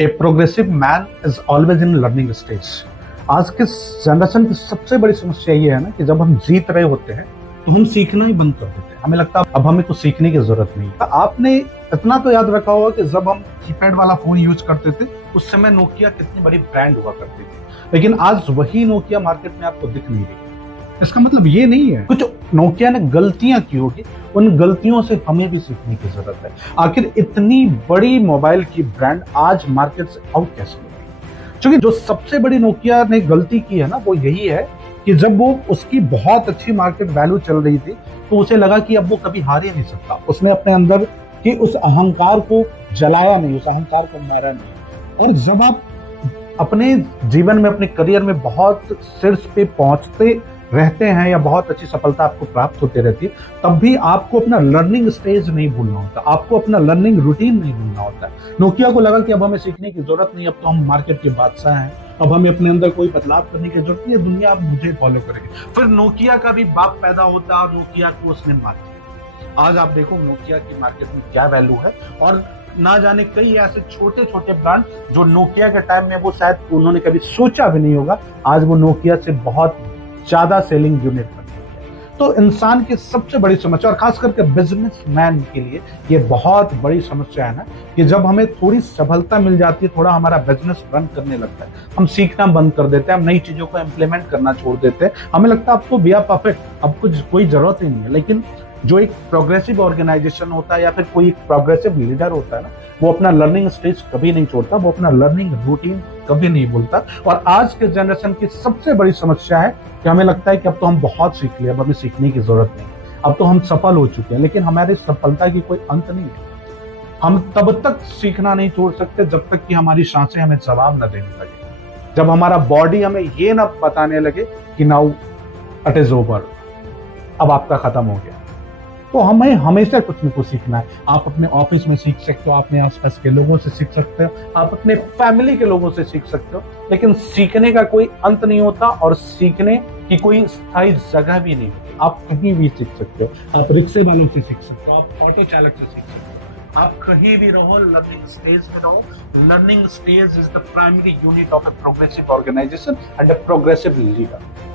A progressive man is always in learning stage. आज के generation की सबसे बड़ी समस्या ये है ना कि जब हम जीत रहे होते हैं तो हम सीखना ही बंद कर देते हैं। हमें लगता है अब हमें कुछ सीखने की जरूरत नहीं है। आपने इतना तो याद रखा होगा कि जब हम कीपैड वाला फोन यूज करते थे उस समय नोकिया कितनी बड़ी ब्रांड हुआ करती थी, लेकिन आज वही नोकिया मार्केट में आपको दिख नहीं रही। इसका मतलब ये नहीं है कुछ नोकिया ने गलतियां की होगी, उन गलतियों से हमें भी सीखने की जरूरत है। आखिर इतनी बड़ी मोबाइल की ब्रांड आज मार्केट से आउट कैसे हो गई? क्योंकि जो सबसे बड़ी नोकिया ने गलती की है ना वो यही है कि जब वो उसकी बहुत अच्छी मार्केट वैल्यू चल रही थी तो उसे लगा कि अब वो कभी हार ही नहीं सकता। उसने अपने अंदर की उस अहंकार को जलाया नहीं, उस अहंकार को मारा नहीं। और जब आप अपने जीवन में, अपने करियर में बहुत शीर्ष पे पहुंचते रहते हैं या बहुत अच्छी सफलता आपको प्राप्त होती रहती है, तब भी आपको अपना लर्निंग स्टेज नहीं भूलना होता, आपको अपना लर्निंग रूटीन नहीं भूलना होता। नोकिया को लगा कि अब हमें सीखने की जरूरत नहीं, अब तो हम मार्केट के बादशाह हैं, अब हमें अपने अंदर कोई बदलाव करने की जरूरत नहीं है, दुनिया अब मुझे फॉलो करेगी। फिर नोकिया का भी बाप पैदा होता और नोकिया को उसने मार दिया। आज आप देखो नोकिया की मार्केट में क्या वैल्यू है, और ना जाने कई ऐसे छोटे छोटे ब्रांड जो नोकिया के टाइम में वो शायद उन्होंने कभी सोचा भी नहीं होगा, आज वो नोकिया से बहुत ज्यादा सेलिंग यूनिट बन गई है। तो इंसान की सबसे बड़ी समस्या, और खास करके बिजनेसमैन के लिए ये बहुत बड़ी समस्या है ना, कि जब हमें थोड़ी सफलता मिल जाती है, थोड़ा हमारा बिजनेस रन करने लगता है, हम सीखना बंद कर देते हैं, हम नई चीजों को इम्प्लीमेंट करना छोड़ देते हैं। हमें लगता है अब तो वी आर परफेक्ट, अब कुछ कोई जरूरत ही नहीं है। लेकिन जो एक प्रोग्रेसिव ऑर्गेनाइजेशन होता है या फिर कोई एक प्रोग्रेसिव लीडर होता है ना, वो अपना लर्निंग स्टेज कभी नहीं छोड़ता, वो अपना लर्निंग रूटीन कभी नहीं भूलता। और आज के जनरेशन की सबसे बड़ी समस्या है कि हमें लगता है कि अब तो हम बहुत सीख लिया, अब हमें सीखने की जरूरत नहीं, अब तो हम सफल हो चुके हैं। लेकिन हमारी सफलता की कोई अंत नहीं है। हम तब तक सीखना नहीं छोड़ सकते जब तक कि हमारी सांसें हमें जवाब न देने लगे, जब हमारा बॉडी हमें ये न बताने लगे कि नाउ इट इज ओवर, अब आपका खत्म हो गया। तो हमें हमेशा कुछ न कुछ सीखना है। आप अपने ऑफिस में सीख सकते हो, अपने आसपास के लोगों से सीख सकते हो, आप अपने फैमिली के लोगों से सीख सकते हो, लेकिन सीखने का कोई अंत नहीं होता और सीखने की कोई स्थायी जगह भी नहीं होती। आप कहीं भी सीख सकते हो, आप रिक्शे वालों से सीख सकते हो, आप ऑटो चालक से सीख सकते हो, आप कहीं भी रहो, लर्निंग स्टेज में रहो। Learning stage is the primary unit of a progressive organisation and a progressive leader.